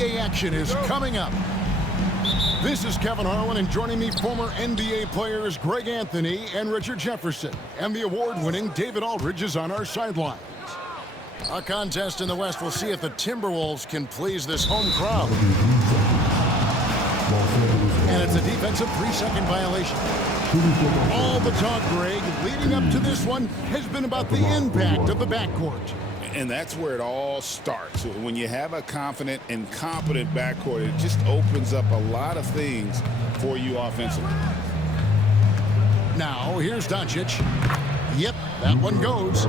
NBA action is coming up. This is Kevin Harlan, and joining me, former NBA players Greg Anthony and Richard Jefferson. And the award-winning David Aldridge is on our sidelines. A contest in the West. We'll see if the Timberwolves can please this home crowd. And it's a defensive 3-second violation. All the talk, Greg, leading up to this one has been about the impact of the backcourt. And that's where it all starts. When you have a confident and competent backcourt, it just opens up a lot of things for you offensively. Now, here's Doncic. Yep, that one goes.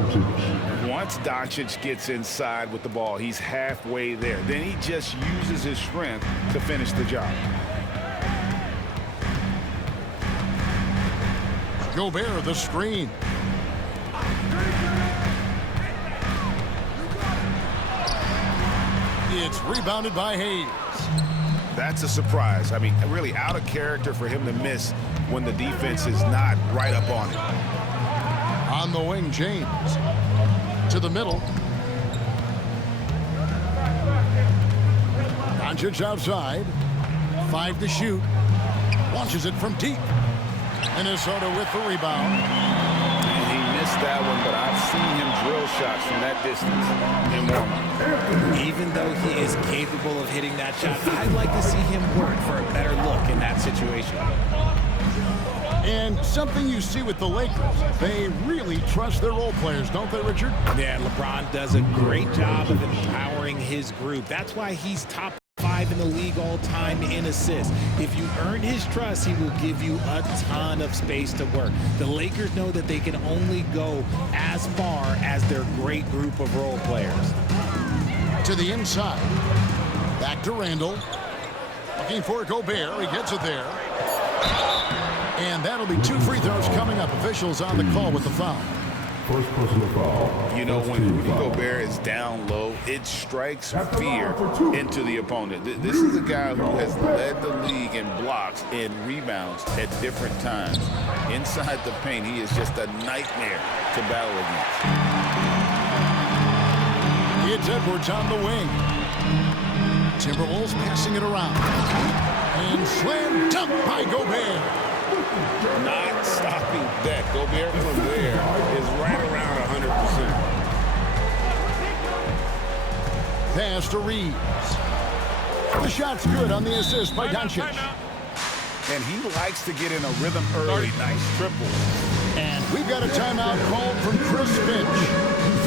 Once Doncic gets inside with the ball, he's halfway there. Then he just uses his strength to finish the job. Gobert, the screen. It's rebounded by Hayes. That's a surprise. I mean, really out of character for him to miss when the defense is not right up on it. On the wing, James. To the middle. Doncic outside. 5 to shoot. Launches it from deep. Minnesota with the rebound. He missed that one, but I've seen him drill shots from that distance in warm-up. Even though he is capable of hitting that shot, I'd like to see him work for a better look in that situation. And something you see with the Lakers, they really trust their role players, don't they, Richard? Yeah, LeBron does a great job of empowering his group. That's why he's top 5 in the league all time in assists. If you earn his trust, he will give you a ton of space to work. The Lakers know that they can only go as far as their great group of role players. To the inside. Back to Randall. Looking for Gobert. He gets it there. And that'll be 2 free throws coming up. Officials on the call with the foul. First personal foul. You know, when Rudy Gobert is down low, it strikes fear into the opponent. This is a guy who has led the league in blocks and rebounds at different times. Inside the paint, he is just a nightmare to battle against. It's Edwards on the wing. Timberwolves passing it around. And slam dunk by Gobert. Not stopping that. Gobert from there is right around 100%. Pass to Reeves. The shot's good on the assist by Doncic. And he likes to get in a rhythm early. Nice triple. And we've got a timeout called from Chris Finch.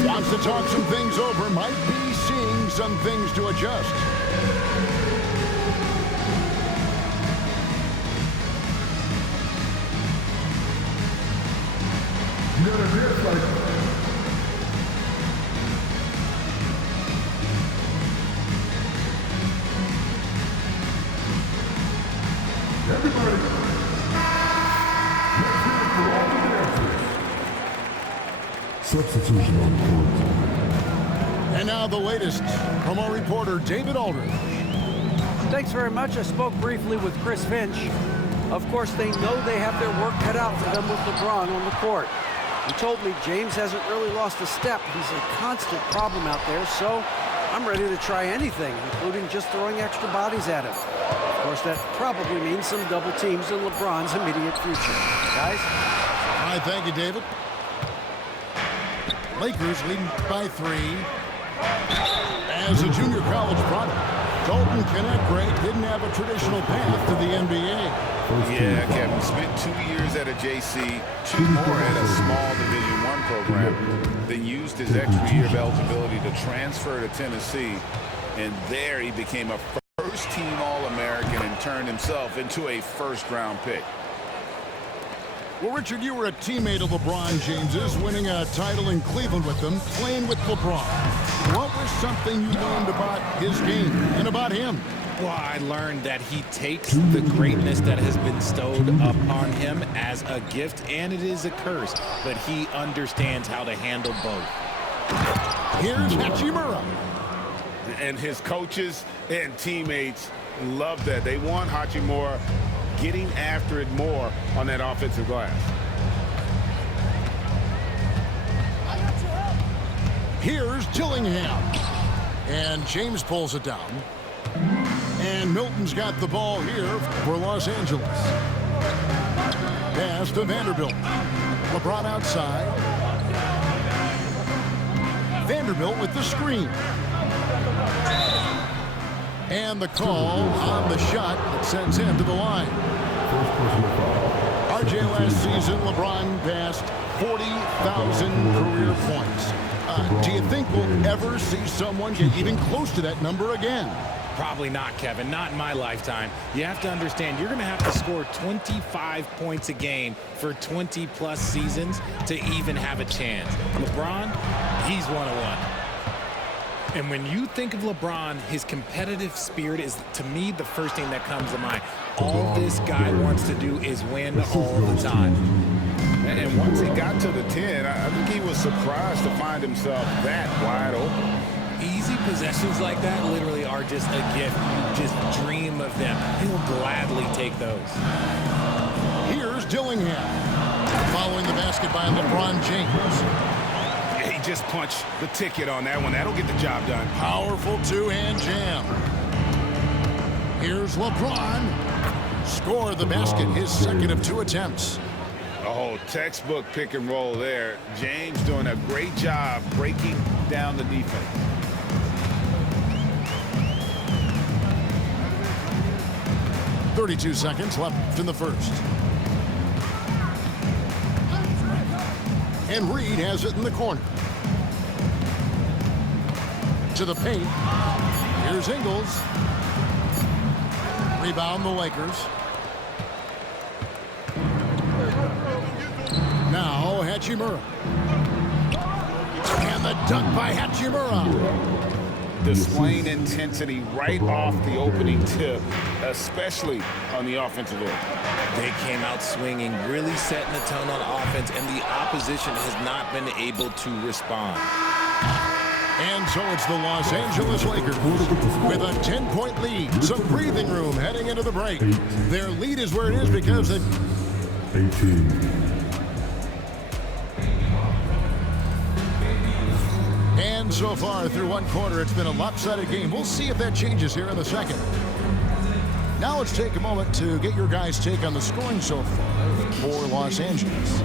Wants to talk some things over. Might be seeing some things to adjust. Substitution on the court. And now the latest from our reporter, David Aldridge. Thanks very much. I spoke briefly with Chris Finch. Of course, they know they have their work cut out for them with LeBron on the court. He told me James hasn't really lost a step. He's a constant problem out there, so I'm ready to try anything, including just throwing extra bodies at him. Of course, that probably means some double teams in LeBron's immediate future. Guys? All right, thank you, David. Lakers leading by 3. As a junior college product, Dalton Kenneth Gray didn't have a traditional path to the NBA. Yeah, Kevin spent 2 years at a JC, 2 more at a small Division I program, then used his extra year of eligibility to transfer to Tennessee, and there he became a first-team All-American and turned himself into a first-round pick. Well, Richard, you were a teammate of LeBron James's, winning a title in Cleveland with him, playing with LeBron. What was something you learned about his game and about him? Well, I learned that he takes the greatness that has been bestowed upon him as a gift, and it is a curse, but he understands how to handle both. Here's Hachimura. And his coaches and teammates love that. They want Hachimura getting after it more on that offensive glass. Here's Dillingham. And James pulls it down. And Milton's got the ball here for Los Angeles. Pass to Vanderbilt. LeBron outside. Vanderbilt with the screen. And the call on the shot that sends him to the line. RJ last season, LeBron passed 40,000 career points. Do you think we'll ever see someone get even close to that number again? Probably not, Kevin. Not in my lifetime. You have to understand, you're going to have to score 25 points a game for 20-plus seasons to even have a chance. LeBron, he's one-on-one. And when you think of LeBron, his competitive spirit is, to me, the first thing that comes to mind. All this guy wants to do is win all the time. And once he got to the 10, I think he was surprised to find himself that wide open. Easy possessions like that literally are just a gift. You just dream of them. He'll gladly take those. Here's Dillingham. Following the basket by LeBron James. He just punched the ticket on that one. That'll get the job done. Powerful two-hand jam. Here's LeBron. Score the basket, his second of 2 attempts. Oh, textbook pick and roll there. James doing a great job breaking down the defense. .32 seconds left in the first. And Reed has it in the corner. To the paint. Here's Ingles. Rebound the Lakers. Now Hachimura. And the dunk by Hachimura. Displaying intensity right off the opening tip, especially on the offensive end. They came out swinging, really setting the tone on offense, and the opposition has not been able to respond. And so it's the Los Angeles Lakers with a 10-point lead. Some breathing room heading into the break. Their lead is where it is because they... 18. And so far through one quarter, it's been a lopsided game. We'll see if that changes here in the second. Now let's take a moment to get your guys' take on the scoring so far for Los Angeles.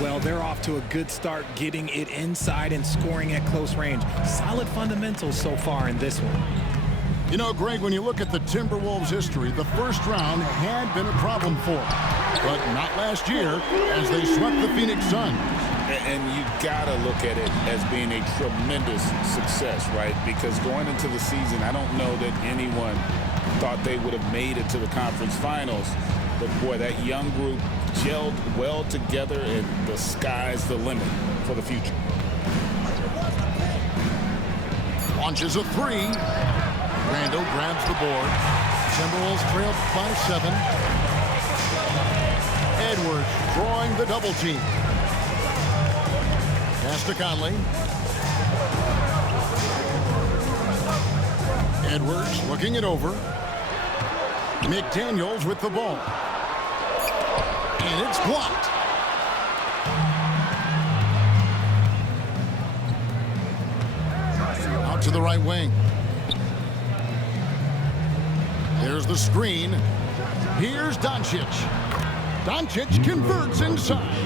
Well, they're off to a good start, getting it inside and scoring at close range. Solid fundamentals so far in this one. You know, Greg, when you look at the Timberwolves' history, the first round had been a problem for them. But not last year, as they swept the Phoenix Suns. And you gotta look at it as being a tremendous success, right? Because going into the season, I don't know that anyone thought they would have made it to the conference finals. But boy, that young group gelled well together, and the sky's the limit for the future. Launches a three. Randall grabs the board. Timberwolves trail by 7. Edwards drawing the double team. Pass to Conley. Edwards looking it over. McDaniels with the ball. And it's blocked. Out to the right wing. There's the screen. Here's Doncic. Doncic converts inside.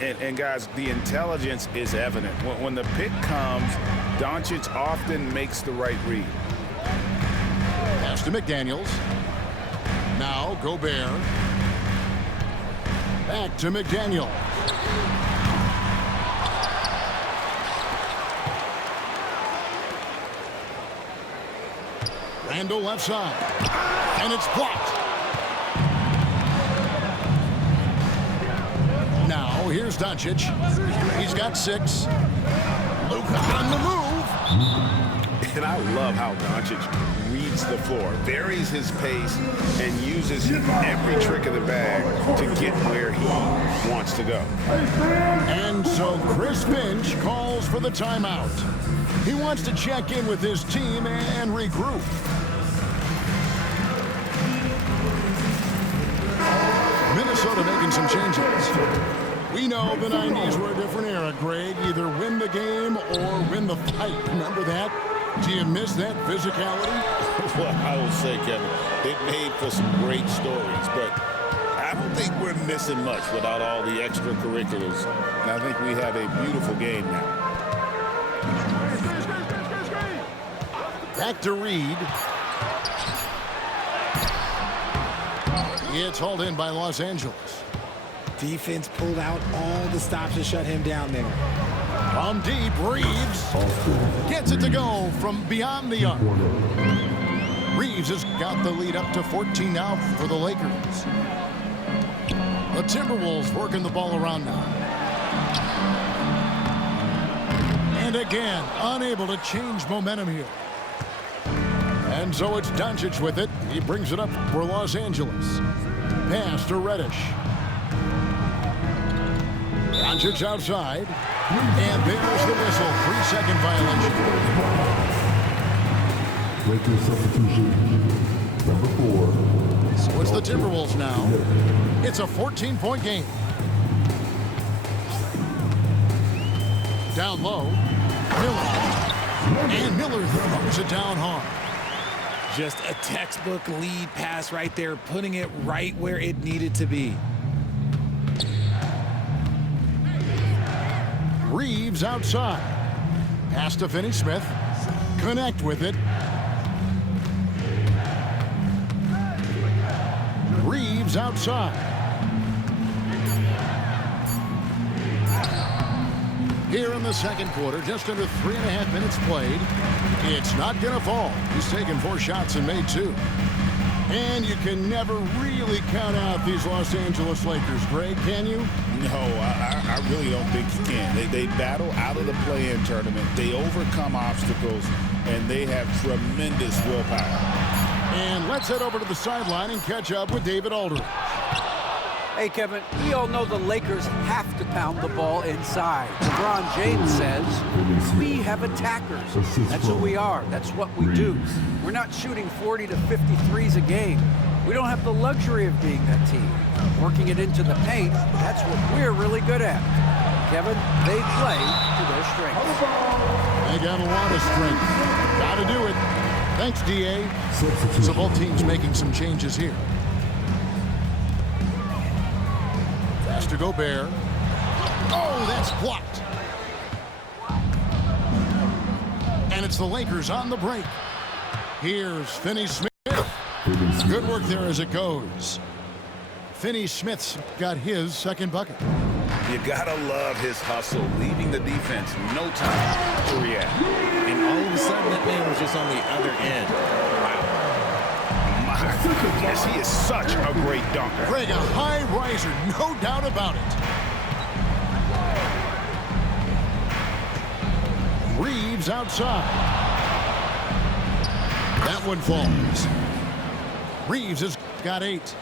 And guys, the intelligence is evident. When the pick comes, Doncic often makes the right read. Pass to McDaniels. Now Gobert. Back to McDaniel. Randall left side. And it's blocked. Now here's Doncic. He's got 6. Luka on the move. And I love how Doncic reads the floor, varies his pace, and uses every trick of the bag to get where he wants to go. And so Chris Finch calls for the timeout. He wants to check in with his team and regroup. Minnesota making some changes. We know the 90s were a different era, Greg. Either win the game or win the fight. Remember that? Do you miss that physicality? Well, I will say, Kevin, it made for some great stories, but I don't think we're missing much without all the extracurriculars. And I think we have a beautiful game now. Back to Reed. It's hauled in by Los Angeles. Defense pulled out all the stops to shut him down there. From deep, Reeves gets it to go from beyond the arc. Reeves has got the lead up to 14 now for the Lakers. The Timberwolves working the ball around now. And again, unable to change momentum here. And so it's Doncic with it. He brings it up for Los Angeles. Pass to Reddish. Doncic outside. And there's the whistle. 3-second violation. Lakers substitution. Number 4. So it's the Timberwolves now. It's a 14-point game. Down low. Miller. And Miller throws it down hard. Just a textbook lead pass right there, putting it right where it needed to be. Reeves outside. Pass to Finney-Smith. Connect with it. Reeves outside. Here in the second quarter, just under 3.5 minutes played. It's not going to fall. He's taken 4 shots and made 2. And you can never really count out these Los Angeles Lakers, Greg, can you? No, I really don't think you can. They battle out of the play-in tournament. They overcome obstacles, and they have tremendous willpower. And let's head over to the sideline and catch up with David Aldridge. Hey, Kevin, we all know the Lakers have to pound the ball inside. LeBron James says, we have attackers. That's who we are. That's what we do. We're not shooting 40 to 53s a game. We don't have the luxury of being that team. Working it into the paint, that's what we're really good at. Kevin, they play to their strengths. They got a lot of strength. Got to do it. Thanks, D.A. So both teams making some changes here. Pass to Gobert. Oh, that's blocked. And it's the Lakers on the break. Here's Finney-Smith. Good work there as it goes. Finney-Smith's got his second bucket. You gotta love his hustle, leaving the defense no time to react. And all of a sudden, that man was just on the other end. Wow. My goodness, he is such a great dunker. Greg, a high riser, no doubt about it. Reeves outside. That one falls. Reeves has got 8.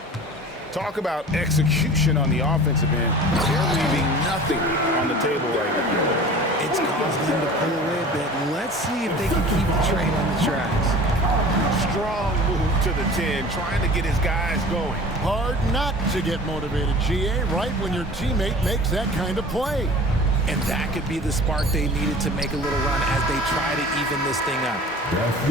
Talk about execution on the offensive end. They're leaving nothing on the table right now. It's caused them to pull away a bit. Let's see if they can keep the train on the tracks. Strong move to the 10, trying to get his guys going. Hard not to get motivated, GA, right when your teammate makes that kind of play. And that could be the spark they needed to make a little run as they try to even this thing up.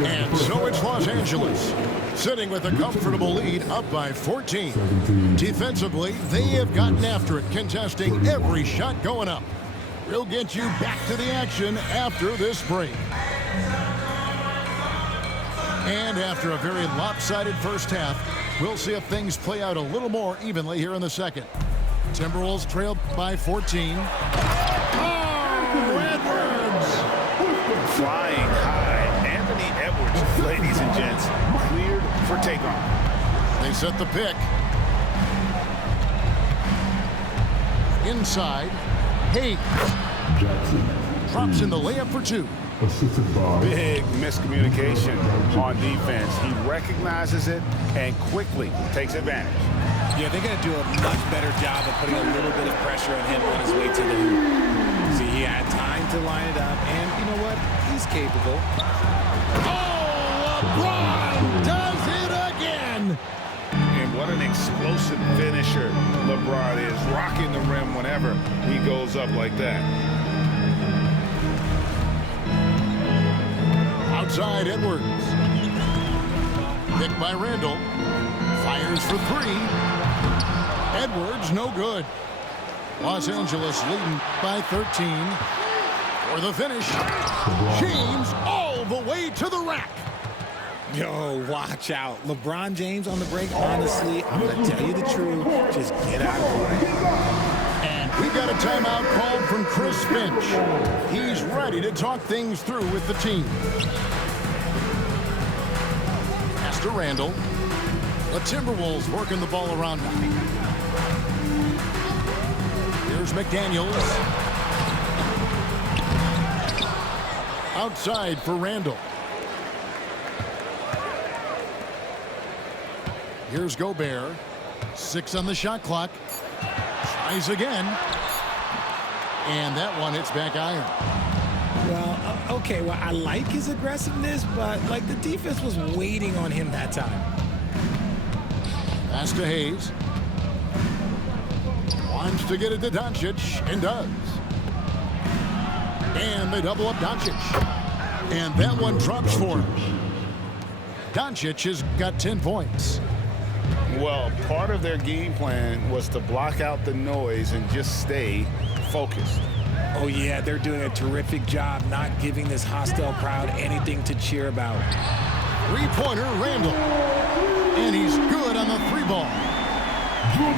And so it's Los Angeles, sitting with a comfortable lead up by 14. Defensively, they have gotten after it, contesting every shot going up. We'll get you back to the action after this break. And after a very lopsided first half, we'll see if things play out a little more evenly here in the second. Timberwolves trail by 14. Flying high. Anthony Edwards, ladies and gents, cleared for takeoff. They set the pick. Inside. Hayes drops in the layup for 2. Big miscommunication on defense. He recognizes it and quickly takes advantage. Yeah, they're going to do a much better job of putting a little bit of pressure on him on his way to the hoop. See, he had time to line it up, and you know what? He's capable. Oh, LeBron does it again! And what an explosive finisher LeBron is, rocking the rim whenever he goes up like that. Outside Edwards. Picked by Randall. Fires for three. Edwards, no good. Los Angeles leading by 13. For the finish, James all the way to the rack. Yo, watch out. LeBron James on the break, honestly, I'm going to tell you the truth. Just get out of the way. And we got a timeout called from Chris Finch. He's ready to talk things through with the team. Pass to Randall. The Timberwolves working the ball around now. Here's McDaniels. Outside for Randall. Here's Gobert. 6 on the shot clock. Tries again. And that one hits back iron. Well, okay, well, I like his aggressiveness, but, like, the defense was waiting on him that time. Pass to Hayes. Wants to get it to Doncic, and does. And they double up Doncic. And that one drops for him. Doncic has got 10 points. Well, part of their game plan was to block out the noise and just stay focused. Oh, yeah, they're doing a terrific job not giving this hostile crowd anything to cheer about. Three-pointer, Randall. And he's good on the three ball.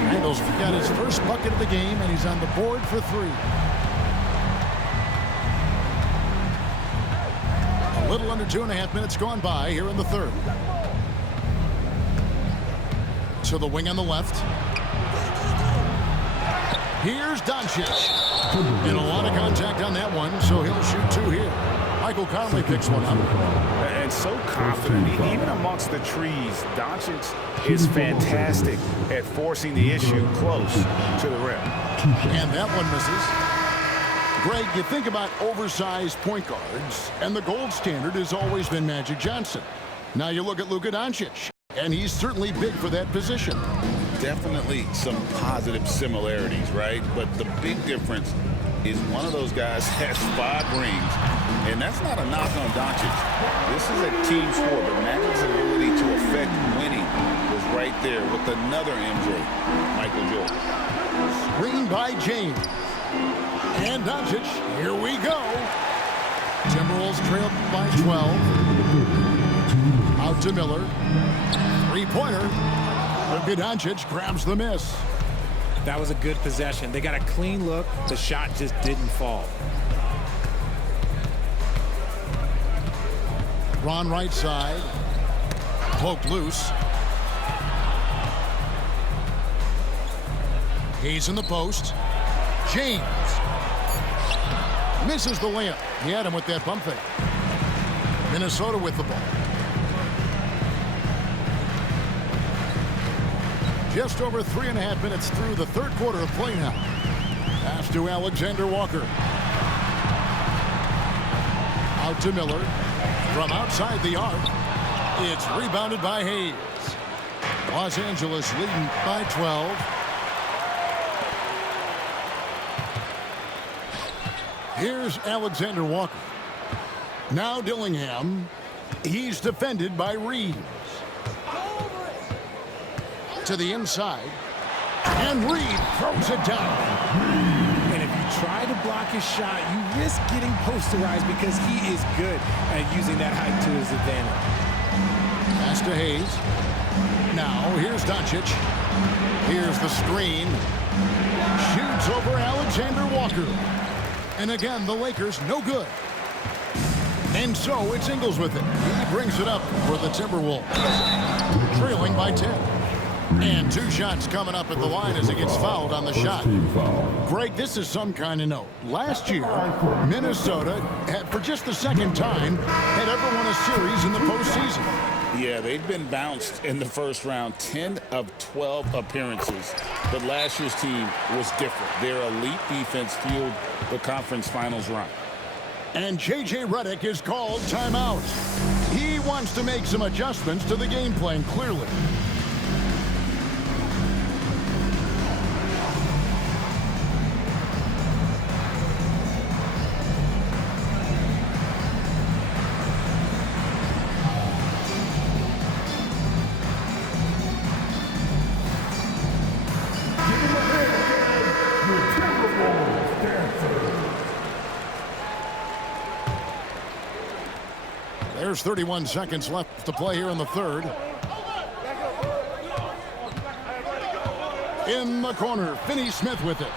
Randall's got his first bucket of the game, and he's on the board for three. A little under 2.5 minutes gone by here in the third. To the wing on the left. Here's Doncic. And a lot of contact on that one, so he'll shoot two here. Michael Conley picks one up. And so confident, even amongst the trees, Doncic is fantastic at forcing the issue close to the rim. And that one misses. Greg, you think about oversized point guards, and the gold standard has always been Magic Johnson. Now you look at Luka Doncic, and he's certainly big for that position. Definitely some positive similarities, right? But the big difference is one of those guys has 5 rings, and that's not a knock on Doncic. This is a team sport, but Magic's ability to affect winning was right there with another MJ, Michael Jordan. Screen by James. And Doncic, here we go. Timberwolves trail by 12. Out to Miller. Three-pointer. Luka Doncic grabs the miss. That was a good possession. They got a clean look. The shot just didn't fall. Ron right side. Poked loose. Hayes in the post. James. Misses the layup. He had him with that bump fake. Minnesota with the ball. Just over 3.5 minutes through the third quarter of play now. Pass to Alexander Walker. Out to Miller. From outside the arc. It's rebounded by Hayes. Los Angeles leading by 12. Here's Alexander Walker. Now Dillingham. He's defended by Reeves. To the inside. And Reed throws it down. And if you try to block his shot, you risk getting posterized because he is good at using that height to his advantage. Pass to Hayes. Now here's Doncic. Here's the screen. Shoots over Alexander Walker. And again, the Lakers no good. And so it's Ingles with it. He brings it up for the Timberwolves. Trailing by 10. And 2 shots coming up at the line as he gets fouled on the shot. Greg, this is some kind of note. Last year, Minnesota, had, for just the second time, had ever won a series in the postseason. Yeah, they've been bounced in the first round, 10 of 12 appearances. But last year's team was different. Their elite defense fueled the conference finals run. And J.J. Redick is called timeout. He wants to make some adjustments to the game plan, clearly. There's 31 seconds left to play here in the third. In the corner, Finney Smith with it.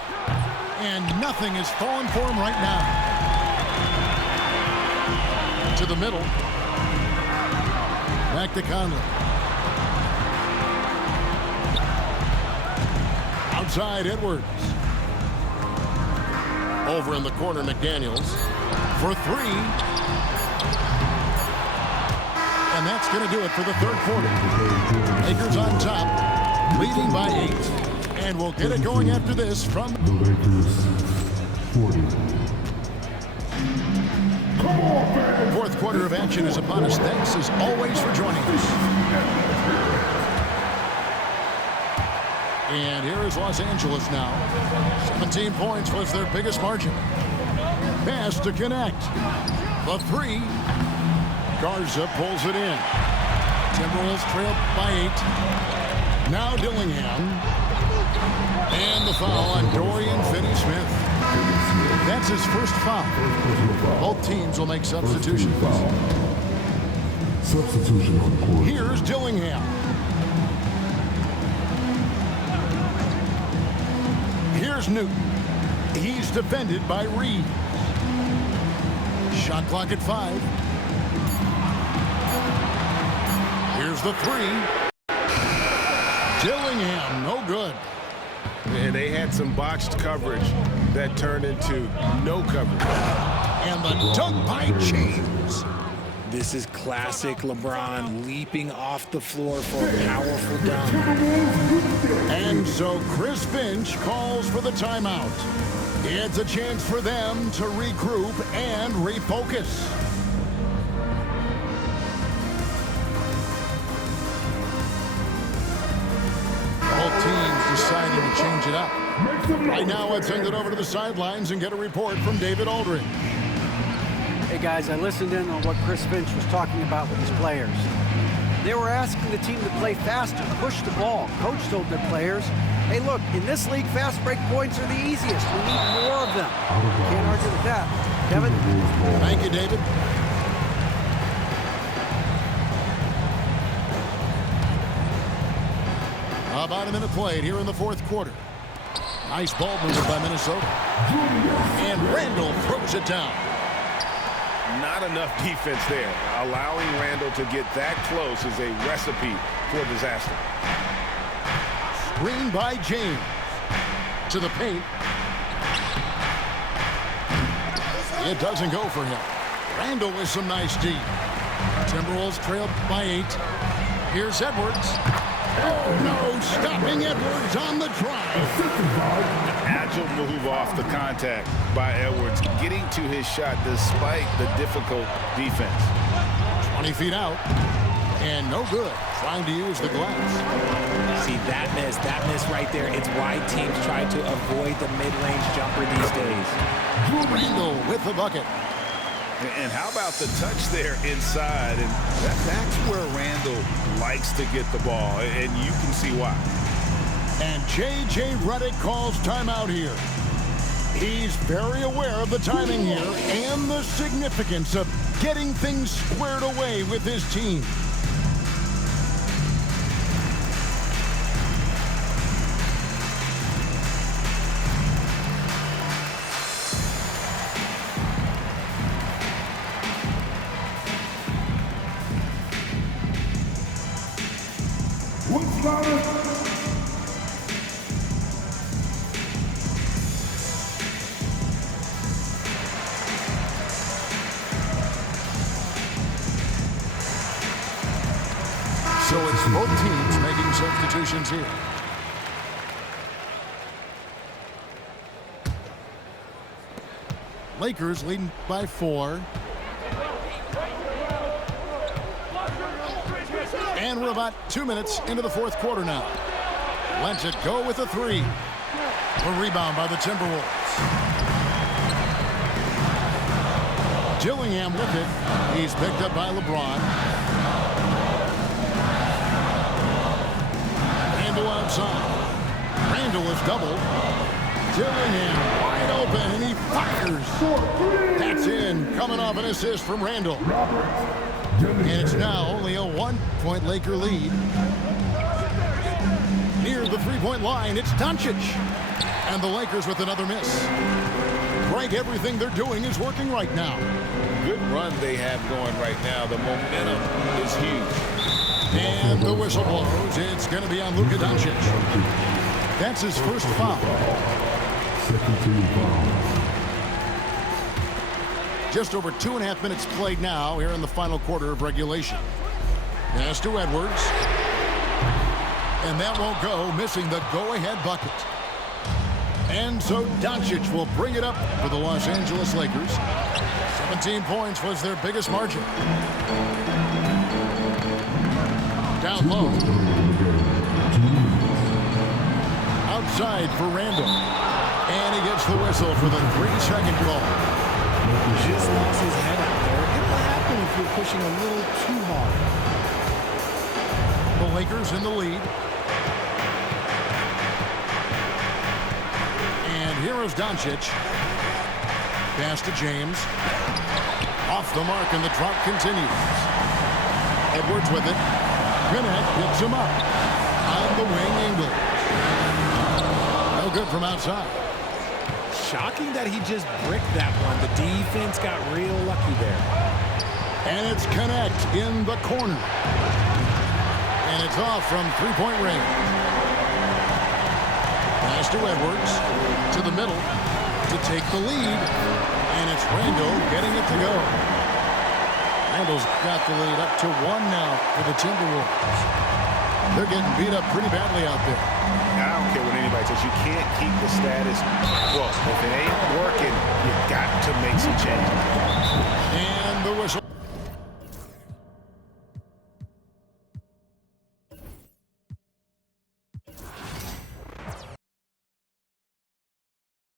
And nothing is falling for him right now. To the middle. Back to Conley. Outside Edwards. Over in the corner, McDaniels. For three. And that's going to do it for the third quarter. Lakers on top, leading by 8. And we'll get it going after this from The Lakers 40. fourth quarter of action is upon us. Thanks as always for joining us. And here is Los Angeles now. 17 points was their biggest margin. Pass to connect. The three. Garza pulls it in. Timberwolves trail by 8. Now Dillingham. And the foul on Dorian Finney-Smith. That's his first foul. Both teams will make substitutions. Substitution on the court. Here's Dillingham. Here's Newton. He's defended by Reed. Shot clock at 5. Here's the three. Dillingham, no good. And they had some botched coverage that turned into no coverage. And the dunk by James. This is classic LeBron leaping off the floor for a powerful dunk. And so Chris Finch calls for the timeout. It's a chance for them to regroup and refocus. Both teams deciding to change it up. Right now, let's send it over to the sidelines and get a report from David Aldridge. Hey guys, I listened in on what Chris Finch was talking about with his players. They were asking the team to play faster, push the ball. Coach told their players, hey look, in this league, fast break points are the easiest. We need more of them. Can't argue with that. Kevin? Thank you, David. About a minute played here in the fourth quarter. Nice ball movement by Minnesota. And Randall throws it down. Not enough defense there. Allowing Randall to get that close is a recipe for disaster. Screen by James. To the paint. It doesn't go for him. Randall with some nice D. Timberwolves trailed by 8. Here's Edwards. Oh, no, stopping Edwards on the drive. Agile move off the contact by Edwards, getting to his shot despite the difficult defense. 20 feet out, and no good. Trying to use the glass. See, that miss right there. It's why teams try to avoid the mid-range jumper these days. Randall with the bucket. And how about the touch there inside? And that's where Randall likes to get the ball, and you can see why. And J.J. Redick calls timeout here. He's very aware of the timing here and the significance of getting things squared away with his team. So it's both teams making substitutions here. Lakers leading by 4. And we're about 2 minutes into the fourth quarter now. Lets it go with a 3. A rebound by the Timberwolves. Dillingham with it. He's picked up by LeBron. Randall outside. Randall is doubled. Dillingham wide open, and he fires. That's in, coming off an assist from Randall. And it's now only a 1-point Laker lead. Near the three-point line, it's Doncic. And the Lakers with another miss. Greg, everything they're doing is working right now. Good run they have going right now. The momentum is huge. And the whistle blows. It's going to be on Luka Doncic. That's his first foul. Second team foul. Just over 2.5 minutes played now here in the final quarter of regulation. Pass to Edwards. And that won't go, missing the go-ahead bucket. And so Doncic will bring it up for the Los Angeles Lakers. 17 points was their biggest margin. Down low. Outside for Randall. And he gets the whistle for the 3-second call. Just lost his head out there. It'll happen if you're pushing a little too hard. The Lakers in the lead. And here is Doncic. Pass to James. Off the mark, and the drop continues. Edwards with it. Gwinnett picks him up. On the wing, Ingles. No good from outside. Shocking that he just bricked that one. The defense got real lucky there. And it's Connect in the corner. And it's off from three-point range. Pass to Edwards. To the middle. To take the lead. And it's Randall getting it to go. Randall's got the lead up to 1 now for the Timberwolves. They're getting beat up pretty badly out there. I don't care what anybody says. You can't keep the status. Well, if it ain't working, you got to make some changes.